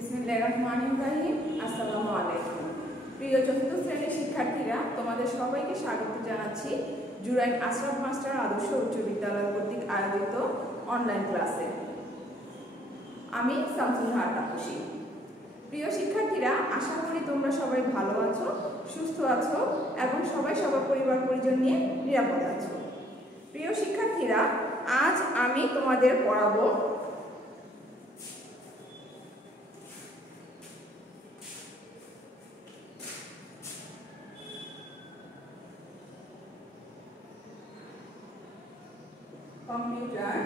বিসমিল্লাহিররহমানিররহিম। আসসালামু আলাইকুম। প্রিয় চতুর্থ শ্রেণীর শিক্ষার্থীরা, তোমাদের সবাইকে স্বাগত জানাচ্ছি জুরাইন আশরাফ মাস্টার আদর্শ উচ্চ বিদ্যালয় কর্তৃক আয়োজিত অনলাইন ক্লাসে। আমি শামসুল হার তাপসী। প্রিয় শিক্ষার্থীরা, আশা করি তোমরা সবাই ভালো আছো, সুস্থ আছো এবং সবাই সবার পরিবার পরিজন নিয়ে নিরাপদ আছো। প্রিয় শিক্ষার্থীরা, আজ আমি তোমাদের পড়াবো কম্পিউটার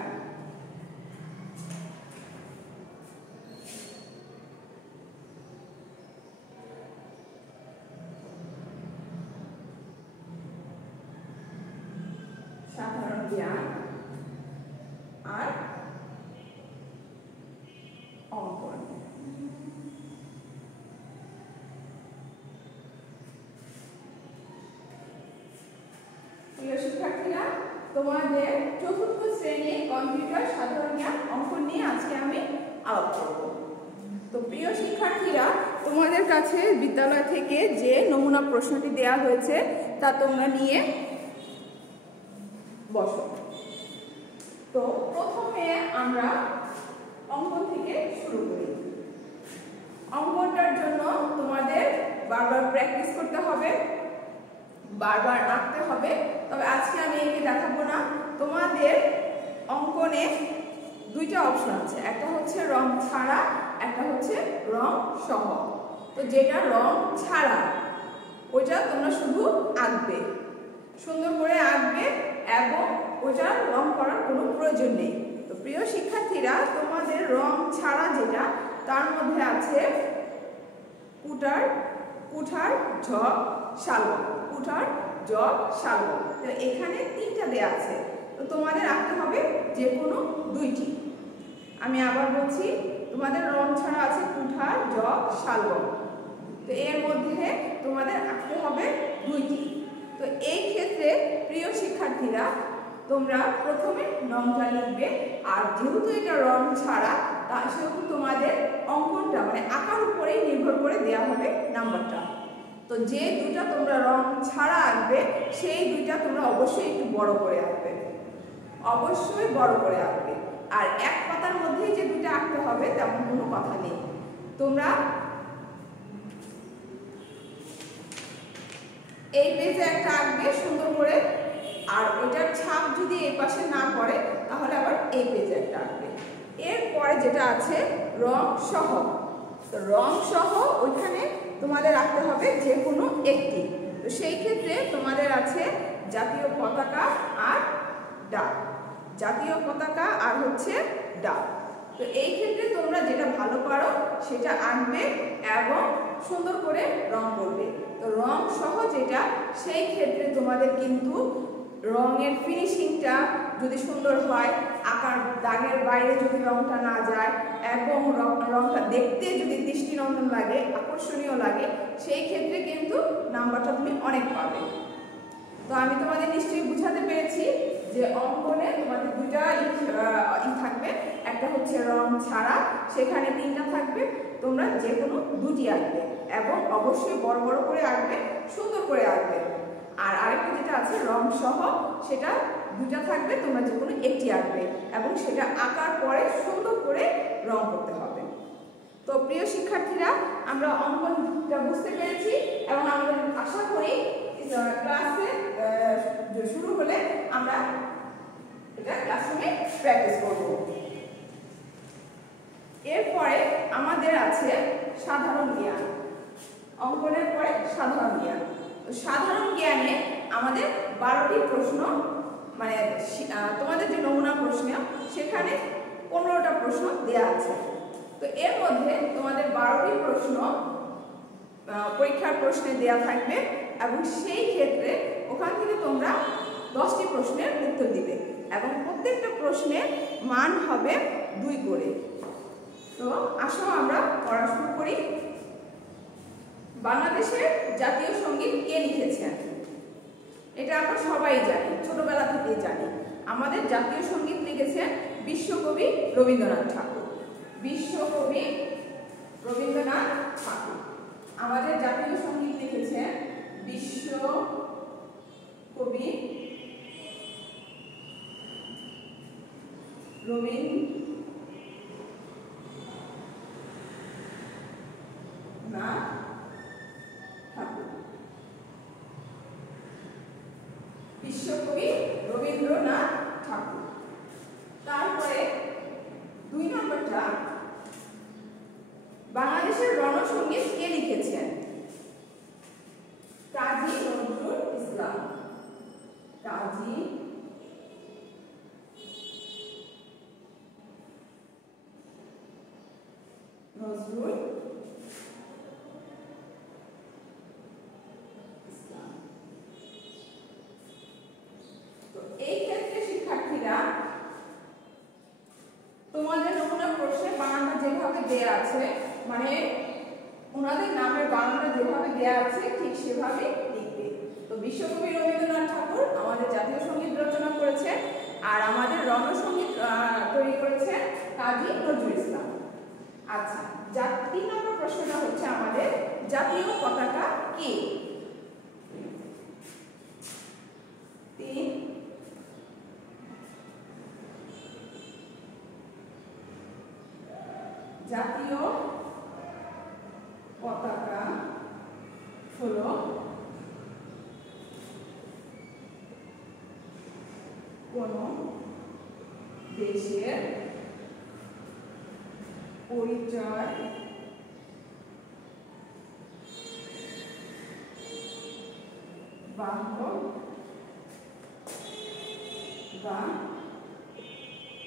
সাধারণ জ্ঞান আর অঙ্কন। প্রিয় শিক্ষার্থীরা, তোমাদের চতুর্থ শ্রেণীর কম্পিউটার সাধারণ জ্ঞান অঙ্কন নিয়ে আজকে আমি আলোচনা করব। তো প্রিয় শিক্ষার্থীরা, তোমাদের কাছে বিদ্যালয় থেকে যে নমুনা প্রশ্নটি দেয়া হয়েছে তা তোমরা নিয়ে বসো। তো প্রথমে আমরা অঙ্কন থেকে শুরু করি। অঙ্কনটার জন্য তোমাদের বারবার প্র্যাকটিস করতে হবে, বারবার আঁকতে হবে। তবে আজকে আমি এঁকে দেখাবো না। তোমাদের অঙ্কনে দুইটা অপশন আছে, একটা হচ্ছে রং ছাড়া, একটা হচ্ছে রং সহ। তো যেটা রং ছাড়া ওইটা তোমরা শুধু আঁকবে, সুন্দর করে আঁকবে এবং ওইটা রং করার কোনো প্রয়োজন নেই। তো প্রিয় শিক্ষার্থীরা, তোমাদের রং ছাড়া যেটা, তার মধ্যে আছে কুঠার, কুঠার, ঝক, শালক, কুঠার, ঝক, শালক। তো এখানে তিনটা দেয়া আছে, তো তোমাদের আঁকতে হবে যে কোনো দুইটি। আমি আবার বলছি, তোমাদের রং ছাড়া আছে কুঠার, ঝক, শালক। তো এর মধ্যে তোমাদের আঁকতে হবে দুইটি। তো এই ক্ষেত্রে প্রিয় শিক্ষার্থীরা, তোমরা প্রথমে রংটা লিখবে, আর যেহেতু এটা রং ছাড়া, তা সেহেতু তোমাদের অঙ্কনটা মানে আঁকার উপরেই নির্ভর করে দেওয়া হবে নাম্বারটা। তো যে দুটা তোমরা রং ছাড়া আঁকবে, সেই দুইটা তোমরা অবশ্যই একটু বড় করে আঁকবে, অবশ্যই বড় করে আঁকবে। আর এক পাতার মধ্যেই যে দুইটা আঁকতে হবে তেমন কোনো কথা নেই। তোমরা এই পেজে একটা আঁকবে সুন্দর করে, আর ওইটার ছাপ যদি এই পাশে না পড়ে তাহলে আবার এই পেজে একটা আঁকবে। এরপরে যেটা আছে রং সহ, তো রং সহ ওইখানে তোমাদের আঁকতে হবে যে কোনো একটি। তো সেই ক্ষেত্রে তোমাদের আছে জাতীয় পতাকা আর ডাক, জাতীয় পতাকা আর হচ্ছে ডাক। তো এই ক্ষেত্রে তোমরা যেটা ভালো পারো সেটা আঁকবে এবং সুন্দর করে রং করবে। তো রং সহ যেটা, সেই ক্ষেত্রে তোমাদের কিন্তু রঙের ফিনিশিংটা যদি সুন্দর হয়, আকার দাগের বাইরে যদি রংটা না যায় এবং রংটা দেখতে যদি দৃষ্টিনন্দন লাগে, আকর্ষণীয় লাগে, সেই ক্ষেত্রে কিন্তু নাম্বারটা তুমি অনেক পাবে। তো আমি তোমাদের নিশ্চয়ই বুঝাতে পেরেছি যে অঙ্কনে তোমাদের দুইটা থাকবে, একটা হচ্ছে রং ছাড়া, সেখানে তিনটা থাকবে, তোমরা যে কোনো দুটি আঁকবে এবং অবশ্যই বড় বড় করে আঁকবে, সুন্দর করে আঁকবে। আর আরেকটা যেটা আছে রং সহ, সেটা দুটা থাকবে, তোমরা যে কোনো একটি আঁকবে এবং সেটা আঁকার পরে সুন্দর করে রং করতে হবে। তো প্রিয় শিক্ষার্থীরা, আমরা অঙ্কনটা বুঝতে পেরেছি এবং আমরা আশা করি ক্লাসে শুরু হলে আমরা এটা ক্লাসরুমে প্র্যাকটিস করব। এরপরে আমাদের আছে সাধারণ জ্ঞান। অঙ্কনের পরে সাধারণ জ্ঞান। তো সাধারণ জ্ঞানে আমাদের 12টি প্রশ্ন, মানে তোমাদের যে নমুনা প্রশ্ন, সেখানে 15টা প্রশ্ন দেয়া আছে। তো এর মধ্যে তোমাদের 12টি প্রশ্ন পরীক্ষার প্রশ্নে দেয়া থাকবে এবং সেই ক্ষেত্রে ওখান থেকে তোমরা 10টি প্রশ্নের উত্তর দিবে এবং প্রত্যেকটা প্রশ্নের মান হবে 2 করে। তো আসো আমরা পড়া শুরু করি। বাংলাদেশের জাতীয় সঙ্গীত কে লিখেছেন? এটা আমরা সবাই জানি, ছোটবেলা থেকেই জানি। আমাদের জাতীয় সঙ্গীত লিখেছেন বিশ্বকবি রবীন্দ্রনাথ ঠাকুর। বিশ্বকবি রবীন্দ্রনাথ ঠাকুর। আমাদের জাতীয় সঙ্গীত লিখেছেন বিশ্ব কবি রবীন্দ্রনাথ ঠাকুর। বিশ্বকবি রবীন্দ্রনাথ ঠাকুর। তারপরে 2 নম্বরটা, বাংলাদেশের রণসঙ্গীত কে লিখেছেন? কাজী নজরুল ইসলাম। কাজী নজরুল ইসলাম। তো এই ক্ষেত্রে শিক্ষার্থীরা তোমাদের নমুনা প্রশ্নে বানানটা যেভাবে দেয়া আছে, মানে ওনাদের নামের বানানটা যেভাবে দেয়া আছে ঠিক সেভাবে লিখবে। তো বিশ্বকবি রবীন্দ্রনাথ ঠাকুর আমাদের জাতীয় সঙ্গীত রচনা করেছেন, আর আমাদের রণসঙ্গীত তৈরি করেছেন কাজী নজরুল ইসলাম। আচ্ছা, 3 নম্বর প্রশ্নটা হচ্ছে আমাদের জাতীয় পতাকা কি? 3 জাতীয় পতাকা হলো কোন দেশের পরিচয় বাহক বা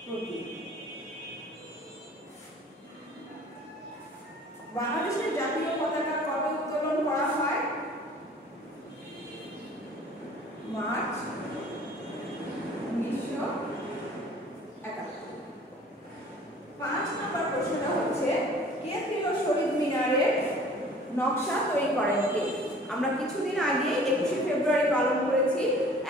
প্রতীক। বাংলাদেশের জাতীয় পতাকা কবে উত্তোলন করা হয়? মার্চ 1971। 5 নম্বর প্রশ্নটা হচ্ছে কেন্দ্রীয় শহীদ মিনারের নকশা তৈরি করেন কে? আমরা কিছুদিন আগে 21শে ফেব্রুয়ারি পালন করেছি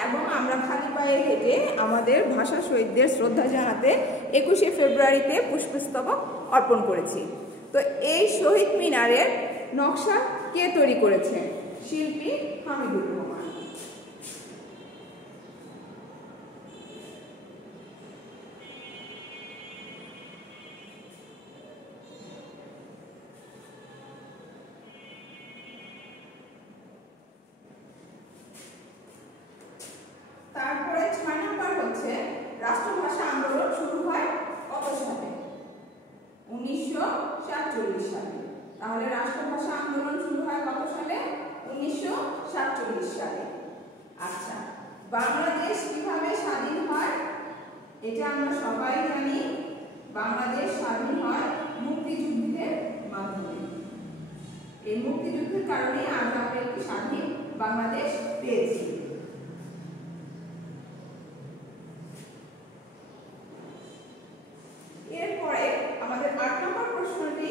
এবং আমরা খালি পায়ে হেঁটে আমাদের ভাষা শহীদদের শ্রদ্ধা জানাতে 21শে ফেব্রুয়ারিতে পুষ্পস্তবক অর্পণ করেছি। তো এই শহীদ মিনারের নকশা কে তৈরি করেছেন? শিল্পী হামিদুর রহমান। তারপরে 6 নম্বর হচ্ছে রাষ্ট্রভাষা আন্দোলন শুরু হয় কত সালে? 1947 সালে। তাহলে রাষ্ট্রভাষা আন্দোলন শুরু হয় কত সালে? 1947 সালে। আচ্ছা, বাংলাদেশ কিভাবে স্বাধীন হয়? এটা আমরা সবাই জানি, বাংলাদেশ স্বাধীন হয় মুক্তিযুদ্ধের মাধ্যমে। এই মুক্তিযুদ্ধের কারণে আজ আমরা একটি স্বাধীন বাংলাদেশ পেয়েছি। এরপরে আমাদের 8 নম্বর প্রশ্নটি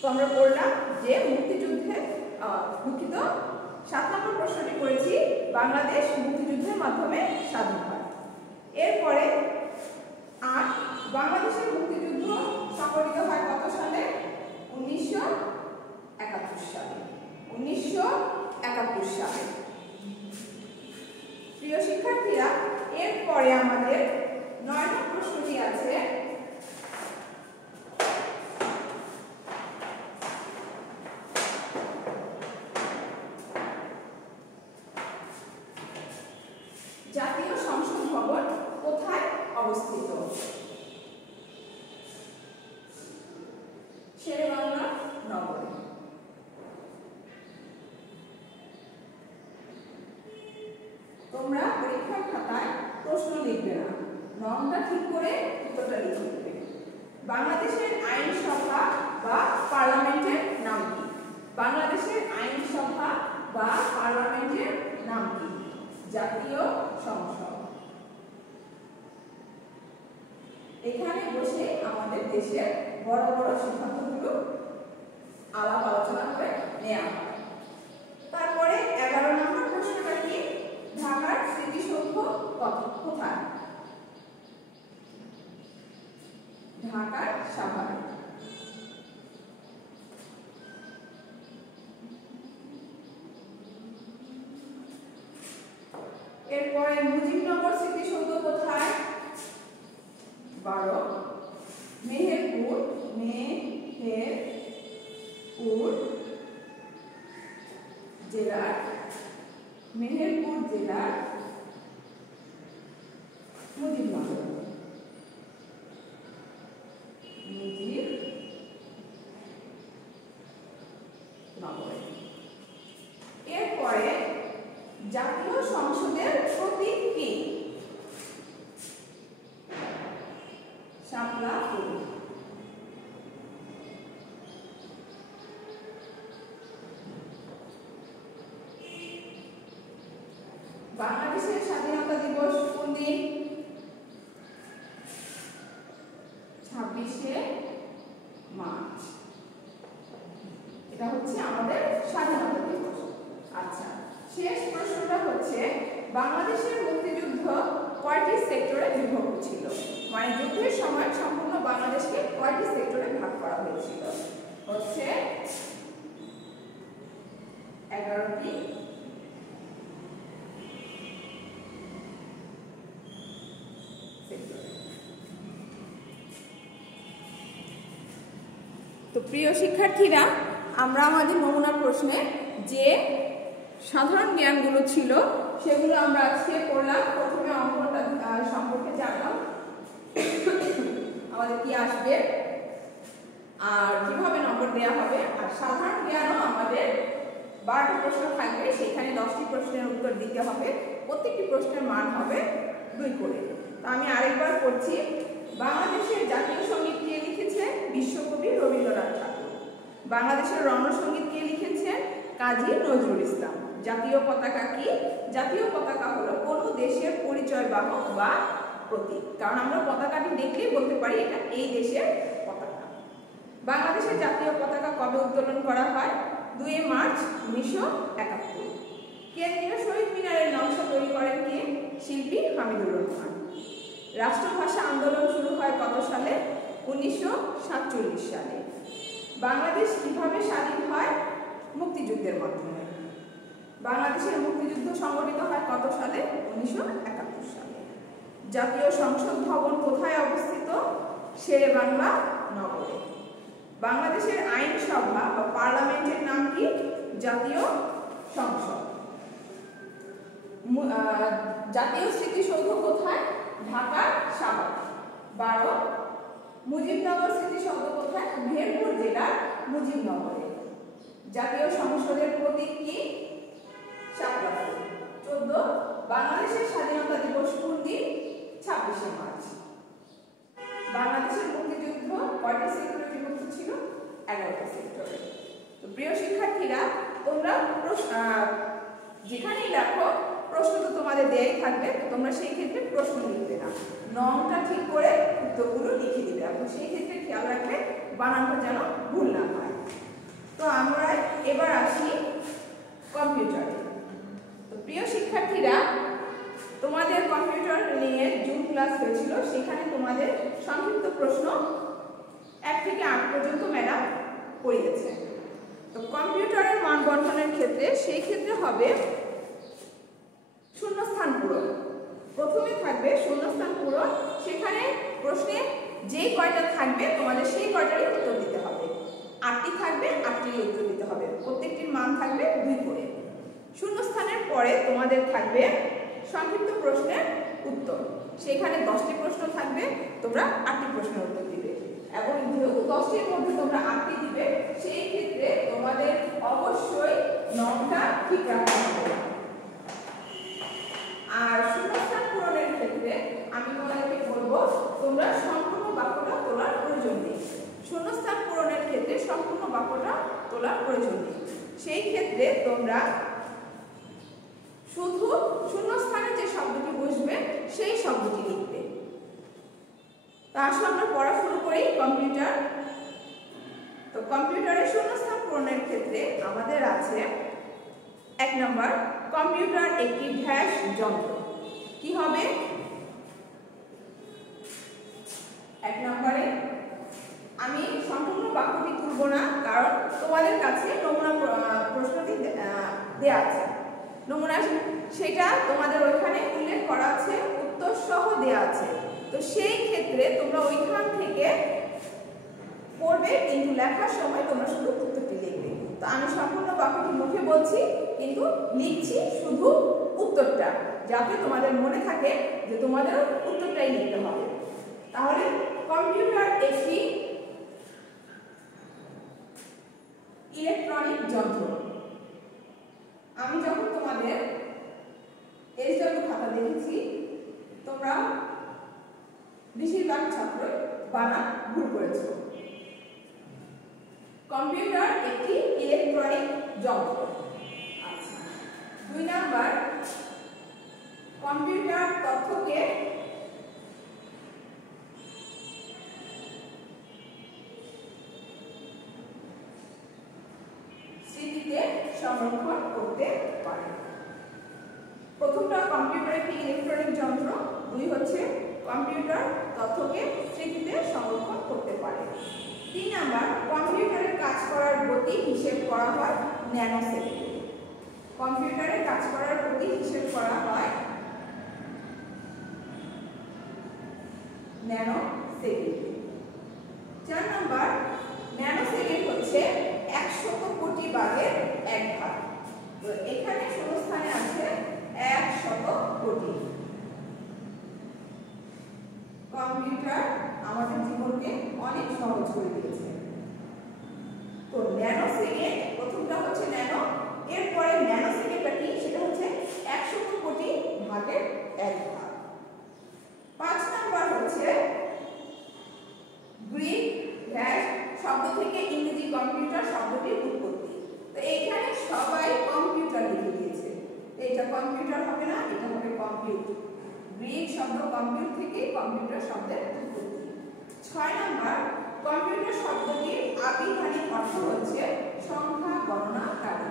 তো আমরা পড়লাম যে মুক্তিযুদ্ধে দুঃখিত 7 নম্বর প্রশ্নটি করেছি বাংলাদেশ মুক্তিযুদ্ধের মাধ্যমে স্বাধীন হয়। এরপরে 8 বাংলাদেশের মুক্তিযুদ্ধ সংগঠিত হয় কত সালে? 1971 সালে। 1971 সালে। প্রিয় শিক্ষার্থীরা, এরপরে আমাদের 9 নম্বর প্রশ্নটি আছে জাতীয় সংসদ ভবন কোথায় অবস্থিত? শেরেবাংলা নগরে। তোমরা পরীক্ষার খাতায় প্রশ্ন লিখবে না, নামটা ঠিক করে উত্তরটা লিখবে। বাংলাদেশের আইনসভা বা পার্লামেন্টের নাম কি? বাংলাদেশের আইনসভা বা পার্লামেন্টের নাম কি? জাতীয় সংসদ। এখানে বসে আমাদের দেশের বড় বড় সিদ্ধান্তগুলো আলাপ আলোচনা করে নেওয়া হয়। তারপরে 11 নম্বর প্রশ্নটা কি? ঢাকার স্মৃতিসৌধ কোথায়? ঢাকার সাভারে। এরপরে মুজিবনগর স্মৃতিসৌধ কোথায়? 12 মেহেরপুর জেলার মুজিবনগর। এরপরে জাতীয় সংসদের প্রতীক কি? শাপলা ফুল। বাংলাদেশের স্বাধীনতা দিবস কোন দিন? 26শে মার্চ। এটা হচ্ছে আমাদের স্বাধীনতা দিবস। আচ্ছা, শেষ প্রশ্নটা হচ্ছে বাংলাদেশের মুক্তিযুদ্ধ কয়টি সেক্টরে বিভক্ত ছিল? মানে যুদ্ধের সময় সম্পূর্ণ বাংলাদেশকে কয়টি সেক্টরে ভাগ করা হয়েছিল? হচ্ছে 11টি সেক্টরে। তো প্রিয় শিক্ষার্থীরা, আমরা আমাদের নমুনা প্রশ্নে যে সাধারণ জ্ঞানগুলো ছিল সেগুলো আমরা আজকে করলাম। প্রথমে অঙ্কটা সম্পর্কে জানলাম, আমাদের কি আসবে আর কিভাবে নম্বর দেওয়া হবে। আর সাধারণ জ্ঞানও আমাদের 12টি প্রশ্ন থাকবে, সেখানে 10টি প্রশ্নের উত্তর দিতে হবে। প্রত্যেকটি প্রশ্নের মান হবে 2 করে। তো আমি আরেকবার পড়ছি। বাংলাদেশের জাতীয় সঙ্গীত কে লিখেছে? বিশ্বকবি রবীন্দ্রনাথ ঠাকুর। বাংলাদেশের রণসঙ্গীত কে লিখেছেন? কাজী নজরুল ইসলাম। জাতীয় পতাকা কি? জাতীয় পতাকা হলো কোনো দেশের পরিচয় বাহক বা প্রতীক, কারণ আমরা পতাকাটি দেখলেই বলতে পারি এটা এই দেশের পতাকা। বাংলাদেশের জাতীয় পতাকা কবে উত্তোলন করা হয়? 2 মার্চ 1971। কেন্দ্রীয় শহীদ মিনারের নকশা তৈরি করেন কে? শিল্পী হামিদুর রহমান। রাষ্ট্রভাষা আন্দোলন শুরু হয় কত সালে? 1947 সালে। বাংলাদেশ কিভাবে স্বাধীন হয়? মুক্তিযুদ্ধের মাধ্যমে। বাংলাদেশের মুক্তিযুদ্ধ সংগঠিত হয় কত সালে? 1971 সালে। জাতীয় সংসদ ভবন কোথায় অবস্থিত? শেরেবাংলা নগরে। বাংলাদেশের আইনসভা বা পার্লামেন্টের নাম কি? জাতীয় সংসদ। জাতীয় স্মৃতিসৌধ কোথায়? ঢাকা সাভার। 12 মুজিবনগর স্মৃতিসৌধ কোথায়? মেহেরপুর জেলার মুজিবনগরে। জাতীয় সংসদের প্রতীক কি? শাপলা ফুল। 14 বাংলাদেশের স্বাধীনতা দিবস কোন দিন? 26শে মার্চ। বাংলাদেশের মুক্তিযুদ্ধ কয়টি সেক্টরে বিভক্ত ছিল? 11টি সেক্টরে। তো প্রিয় শিক্ষার্থীরা, তোমরা যেখানেই দেখো প্রশ্ন তো তোমাদের দেয়াই থাকবে, তোমরা সেই ক্ষেত্রে প্রশ্ন লিখবে না, নংটা ঠিক করে উত্তরগুলো লিখে দিবে। এবং সেই ক্ষেত্রে খেয়াল রাখবে বানানটা যেন ভুল না হয়। তো আমরা এবার আসি কম্পিউটারে। তো প্রিয় শিক্ষার্থীরা, তোমাদের কম্পিউটার নিয়ে জুম ক্লাস হয়েছিল, সেখানে তোমাদের সংক্ষিপ্ত প্রশ্ন 1 থেকে 8 পর্যন্ত ম্যাডাম পড়িয়েছে। তো কম্পিউটারের মান বন্টনের ক্ষেত্রে সেই ক্ষেত্রে হবে শূন্যস্থান পূরণ। প্রথমে থাকবে শূন্যস্থান পূরণ, সেখানে প্রশ্নে যে কয়টা থাকবে তোমাদের সেই কয়টারই উত্তর দিতে হবে। 8টি থাকবে, 8টির উত্তর দিতে হবে। প্রত্যেকটির মান থাকবে 2 করে। শূন্যস্থানের পরে তোমাদের থাকবে সংক্ষিপ্ত প্রশ্নের উত্তর, সেখানে 10টি প্রশ্ন থাকবে, তোমরা 8টি প্রশ্নের উত্তর দিবে। এবং যেহেতু 10টির মধ্যে তোমরা 8টি দিবে, সেই ক্ষেত্রে তোমাদের অবশ্যই নংটা ঠিক রাখতে হবে। আর শূন্যস্থান পূরণের ক্ষেত্রে আমি তোমাদেরকে বলবো তোমরা সম্পূর্ণ বাক্যটা তোলার প্রয়োজন নেই। শূন্যস্থান পূরণের ক্ষেত্রে সম্পূর্ণ বাক্যটা তোলার প্রয়োজন নেই। সেই ক্ষেত্রে তোমরা শুধু শূন্যস্থানে যে শব্দটি বসবে সেই শব্দটি লিখবে। তা আসলে আমরা পড়া শুরু করি কম্পিউটার। তো কম্পিউটারের শূন্যস্থান পূরণের ক্ষেত্রে আমাদের আছে 1 নম্বর, কম্পিউটার একটি ড্যাশ যন্ত্র। কি হবে? 1 নম্বরে আমি সম্পূর্ণ বাক্যটি তুলব না, কারণ তোমাদের কাছে নমুনা প্রশ্নটি দেয়া আছে। নমুনা সেটা তোমাদের ওইখানে উল্লেখ করা আছে, উত্তর সহ দেয়া আছে। তো সেই ক্ষেত্রে তোমরা ওইখান থেকে পড়বে, কিন্তু লেখার সময় তোমরা শুধু উত্তরটি লিখবে। তো আমি সম্পূর্ণ বাক্যটি মুখে বলছি, কিন্তু লিখছি শুধু উত্তরটা, যাতে তোমাদের মনে থাকে যে তোমাদের উত্তরটাই লিখতে হবে। তাহলে কম্পিউটার একটি ইলেকট্রনিক যন্ত্র। আমি যখন তোমাদের এসডব্লিউ খাতা দেখেছি, তোমরা বেশিরভাগ ছাত্র বানান ভুল করেছো। কম্পিউটার একটি ইলেকট্রনিক যন্ত্র। আচ্ছা, 2 নাম্বার, কম্পিউটার তথ্যকে স্মৃতিতে সংরক্ষণ করতে পারে। প্রথমটা কম্পিউটার একটি ইলেকট্রনিক যন্ত্র, 2 হচ্ছে কম্পিউটার তথ্যকে স্মৃতিতে সংরক্ষণ করতে পারে। 3 নাম্বার, কম্পিউটারের কাজ করার গতি হিসেব করা হয় ন্যানোসেকেন্ডে। কম্পিউটারের কাজ করার গতি হিসেব করা হয় ন্যানোসেকেন্ডে। 4 নাম্বার, ন্যানোসেকেন্ড হচ্ছে 100 কোটি ভাগের 1 ভাগ। তো এখানে শূন্যস্থানে আছে 100 কোটি। কম্পিউটার আমাদের জীবনকে অনেক সহজ করে দিয়েছে। তো ন্যানো সেকেন্ড, প্রথমটা হচ্ছে ন্যানো, এরপরে ন্যানো সেকেন্ডটা কি, সেটা হচ্ছে 100 কোটি ভাগের 1 ভাগ। 5 নাম্বার হচ্ছে গ্রিক ড্যাশ শব্দ থেকে ইংরেজি কম্পিউটার শব্দটির উৎপত্তি। তো এইখানে সবাই কম্পিউটার লিখে দিয়েছে, এটা কম্পিউটার হবে না, এটা হবে কম্পিউটার। গ্রিক শব্দ কম্পিউটার থেকে কম্পিউটার শব্দের উৎপত্তি। 6 নাম্বার, কম্পিউটার শব্দটির আবিধানিক অর্থ হচ্ছে সংখ্যা গণনাকারী।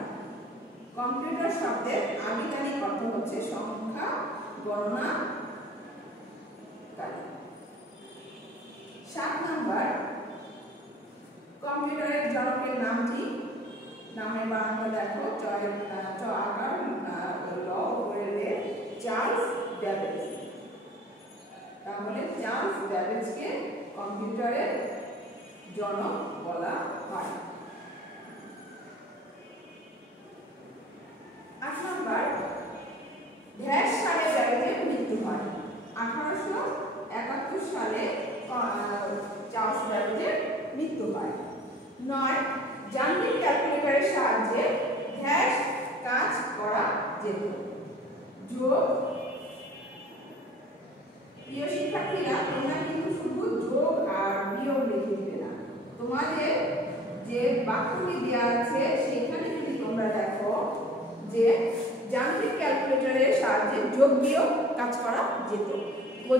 কম্পিউটার শব্দের আবিধানিক অর্থ হচ্ছে সংখ্যা গণনাকারী। 7 নাম্বার, কম্পিউটারের জনকের নামটি, নামের বানানটা দেখো, চ আকার ল উপরে চার্লস ব্যাবেজ। তাহলে চার্লস ব্যাবেজকে কম্পিউটারের জনক বলা হয়। 8 নাম্বার, ড্যাশ সালে ব্যাবেজের মৃত্যু হয়। 1871 সালে চার্লস ব্যাবেজের মৃত্যু হয়। 9, যান্ত্রিক ক্যালকুলেটরের সাহায্যে ড্যাশ কাজ করা যেত। যোগ, প্রিয় শিক্ষার্থীরা, তোমরা কিন্তু শুধু যোগ আর বিয়োগ লিখে দিবে না, তোমাদের যে বাক্যটি দেওয়া আছে সেখানে যদি তোমরা দেখো যে যান্ত্রিক ক্যালকুলেটরের সাহায্যে যোগ বিয়োগ কাজ করা যেত,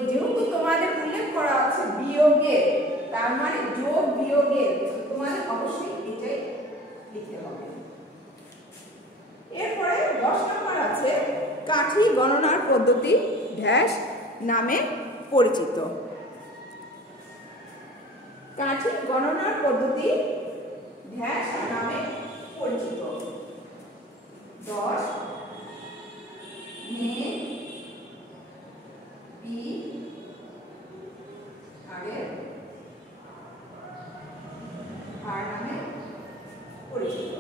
যেহেতু তোমাদের উল্লেখ করা আছে বিয়োগের, তার মানে যোগ বিয়োগের, তোমাদের অবশ্যই এটাই লিখতে হবে। এরপরে 10 নম্বর আছে কাঠি গণনার পদ্ধতি ড্যাশ নামে পরিচিত। কাঠি গণনার পদ্ধতি ড্যাশ নামে পরিচিত। 10 মে পি আগে আর নামে পরিচিত।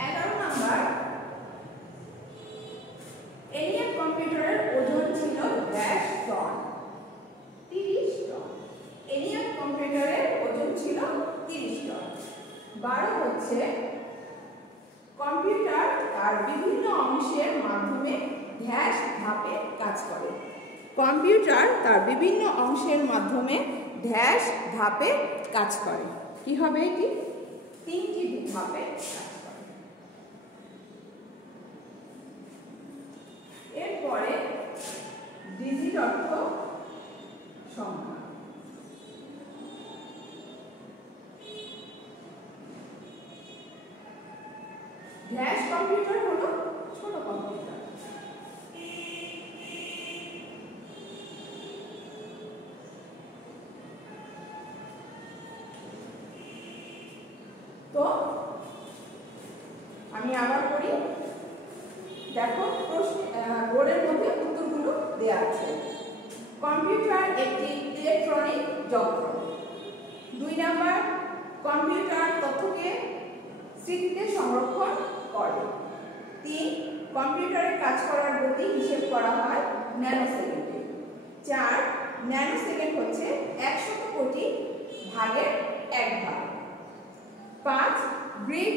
11 নাম্বার, এনিয়াক কম্পিউটারের ওজন ছিল ড্যাশ টন, 30 টন। এনিয়াক কম্পিউটারের ওজন ছিল 30 টন। 12 হচ্ছে কম্পিউটার তার বিভিন্ন অংশের মাধ্যমে ড্যাশ ধাপে কাজ করে। কম্পিউটার তার বিভিন্ন অংশের মাধ্যমে ড্যাশ ধাপে কাজ করে। কি হবে এটি? 3টি ধাপে কাজ করে। এরপরে ডিজিট অর্থ সংখ্যা। ড্যাশ কম্পিউটার হলো ছোট কম্পিউটার। তো আমি আবার করি, দেখো বোর্ডের মধ্যে উত্তরগুলো দেওয়া আছে। কম্পিউটার একটি ইলেকট্রনিক যন্ত্র। 2 নাম্বার, কম্পিউটার তথ্যকে স্মৃতিতে সংরক্ষণ করে। 3, কম্পিউটারে কাজ করার গতি হিসেব করা হয় ন্যানোসেকেন্ডে। 4, ন্যানোসেকেন্ড হচ্ছে 100 কোটি ভাগের 1 ভাগ। 5, গ্রিক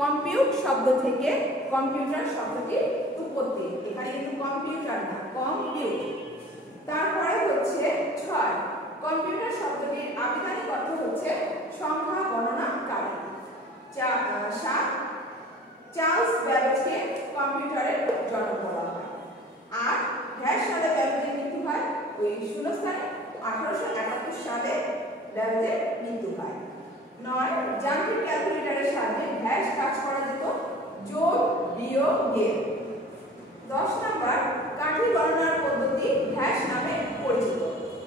কম্পিউট শব্দ থেকে কম্পিউটার শব্দটির উৎপত্তি। এখানে কিন্তু কম্পিউটার না, কম্পিউট। তারপরে হচ্ছে 6, কম্পিউটার শব্দটির আবিধানিক অর্থ হচ্ছে সংখ্যা গণনাকারী। 7, চার্লস ব্যাবেজকে কম্পিউটারের জনক বলা হয়। 8, হ্যাশ সালে ব্যাবেজের মৃত্যু হয় ওই শূন্যস্থানে 1871 সালে ব্যাবেজের মৃত্যু হয়। 9, যান্ত্রিক ক্যালকুলেটরের সাহায্যে হ্যাশ কাজ করা যেত যোগ বিয়োগে। 10 নাম্বার, কাঠি গণনার পদ্ধতি হ্যাশ নামে পরিচিত,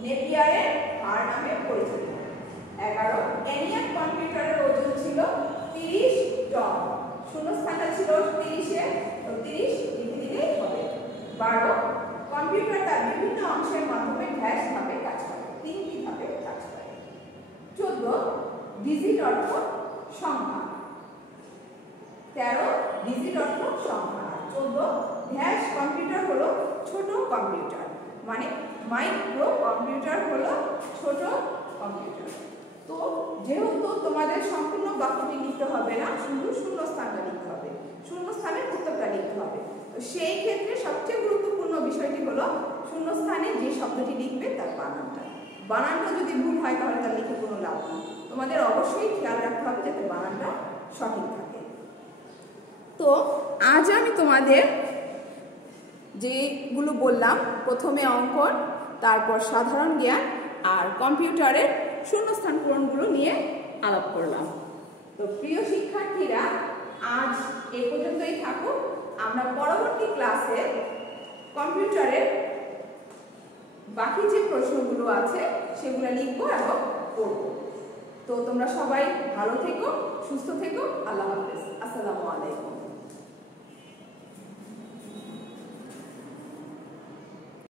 নেপিয়ারের হার নামে পরিচিত। 11, এনিয়াক কম্পিউটারের ওজন ছিল 30 টন। শূন্যস্থানটা ছিল 30-এ, তো 30 লিখে দিলেই হবে। 12, কম্পিউটার তার বিভিন্ন অংশের মাধ্যমে হ্যাশ ধাপে কাজ করে, 3টি ধাপে কাজ করে। 14, ডিজিট অর্থ সংখ্যা। 13, ডিজিট অর্থ সংখ্যা। 14, হ্যাশ কম্পিউটার হলো ছোট কম্পিউটার, মানে মাইক্রো কম্পিউটার হলো ছোট কম্পিউটার। তো যেহেতু তোমাদের সম্পূর্ণ বাক্যটি লিখতে হবে না, শুধু শূন্যস্থানটা লিখতে হবে, শূন্যস্থানের উত্তরটা লিখতে হবে। তো সেই ক্ষেত্রে সবচেয়ে গুরুত্বপূর্ণ বিষয়টি হলো শূন্যস্থানে যে শব্দটি লিখবে তার বানানটা। বানানটা যদি ভুল হয় তাহলে তার লিখে কোনো লাভ নেই। তোমাদের অবশ্যই খেয়াল রাখতে হবে যাতে বানানটা সঠিক থাকে। তো আজ আমি তোমাদের যেগুলো বললাম, প্রথমে অঙ্কন, তারপর সাধারণ জ্ঞান আর কম্পিউটারের শূন্যস্থান পূরণগুলো নিয়ে আলাপ করলাম। তো প্রিয় শিক্ষার্থীরা, আজ এ পর্যন্তই থাকুক। আমরা পরবর্তী ক্লাসে কম্পিউটারের বাকি যে প্রশ্নগুলো আছে সেগুলো লিখবো এবং করব। তো তোমরা সবাই ভালো থেকো, সুস্থ থেকো। আল্লাহ হাফেজ। আসসালামু আলাইকুম।